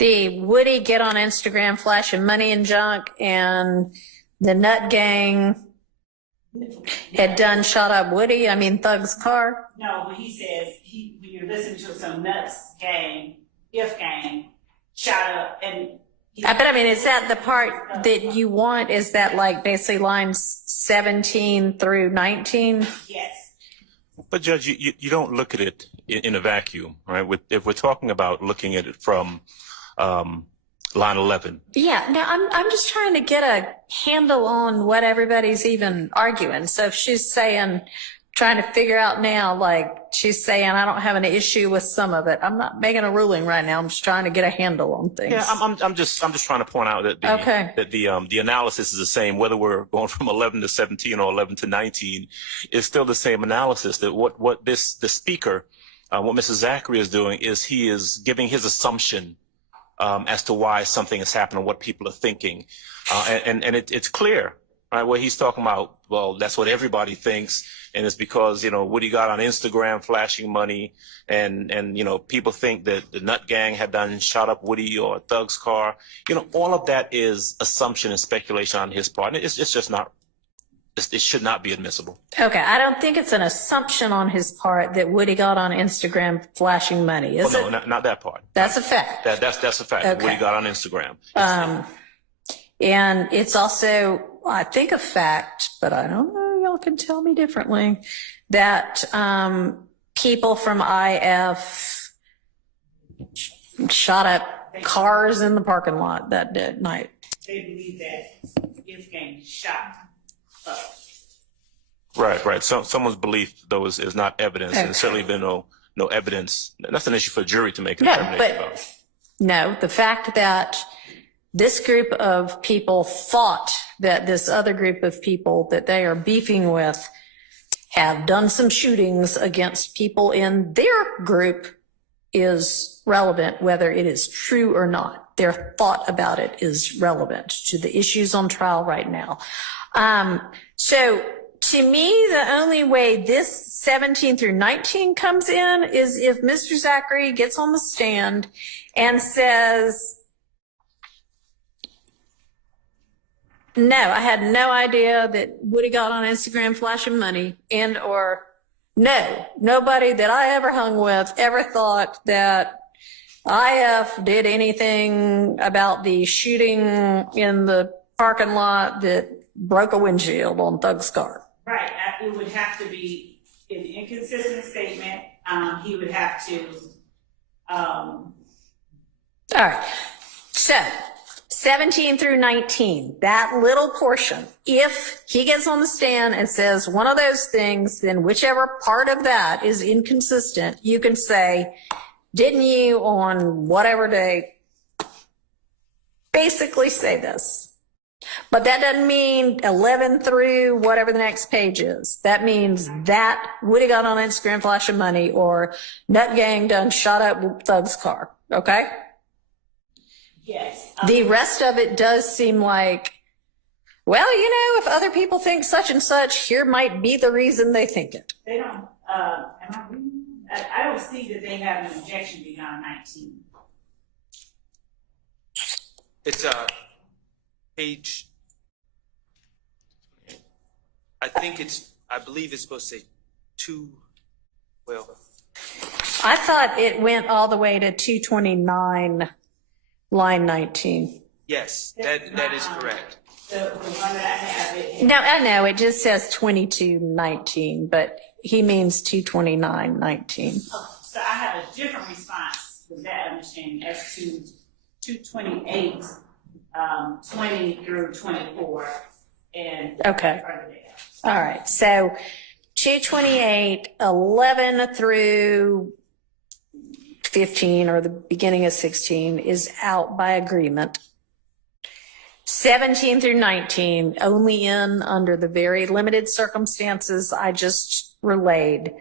The Woody get on Instagram flashing money and junk, and the Nut Gang had done shot up Woody, Thug's car. No, but he says when you're listening to some Nuts Gang, If Gang, shot up and. But is that the part that you want? Is that like basically lines 17 through 19? Yes. But Judge, you don't look at it in a vacuum, right? If we're talking about looking at it from line 11. Yeah, no, I'm just trying to get a handle on what everybody's even arguing. So if she's saying, trying to figure out now, like she's saying, I don't have an issue with some of it. I'm not making a ruling right now. I'm just trying to get a handle on things. Yeah, I'm just trying to point out that the analysis is the same, whether we're going from 11 to 17 or 11 to 19, is still the same analysis. That what the speaker, what Mrs. Zachary is doing is he is giving his assumption as to why something is happening, what people are thinking, and it's clear, right? What he's talking about, well, that's what everybody thinks, and it's because Woody got on Instagram flashing money, and people think that the Nut Gang had done shot up Woody or Thug's car. All of that is assumption and speculation on his part. And it's just not. It should not be admissible. Okay, I don't think it's an assumption on his part that Woody got on Instagram flashing money, is it? No, not that part. That's a fact. That's a fact. Okay. Woody got on Instagram. And it's also, I think, a fact, but I don't know, y'all can tell me differently, that people from IF shot up cars in the parking lot that night. They believe that If Gang shot up. Right. So someone's belief, though, is not evidence, and there's certainly been no evidence. That's an issue for a jury to make a determination about. No, the fact that this group of people thought that this other group of people that they are beefing with have done some shootings against people in their group is relevant, whether it is true or not. Their thought about it is relevant to the issues on trial right now. So to me, the only way this 17 through 19 comes in is if Mr. Zachary gets on the stand and says, no, I had no idea that Woody got on Instagram flashing money, and or no, nobody that I ever hung with ever thought that IF did anything about the shooting in the parking lot that broke a windshield on Thug's car. Right. It would have to be an inconsistent statement. He would have to. All right. So 17 through 19, that little portion, if he gets on the stand and says one of those things, then whichever part of that is inconsistent, you can say, didn't you on whatever day basically say this? But that doesn't mean 11 through whatever the next page is. That means that Woody got on Instagram flashing money or Nut Gang done shot up Thug's car. Okay? Yes. The rest of it does seem like, well, if other people think such and such, here might be the reason they think it. They don't, am I reading? I don't see that they have an objection beyond 19. It's page, I believe it's supposed to say 212. I thought it went all the way to 229, line 19. Yes, that is correct. The one that I have, No, I know, it just says 2219, but he means 22919. so I have a different response with that understanding as to 228, 20 through 24, and Okay. further down. All right, so 228, 11 through 15, or the beginning of 16, is out by agreement. 17 through 19, only in under the very limited circumstances I just relayed.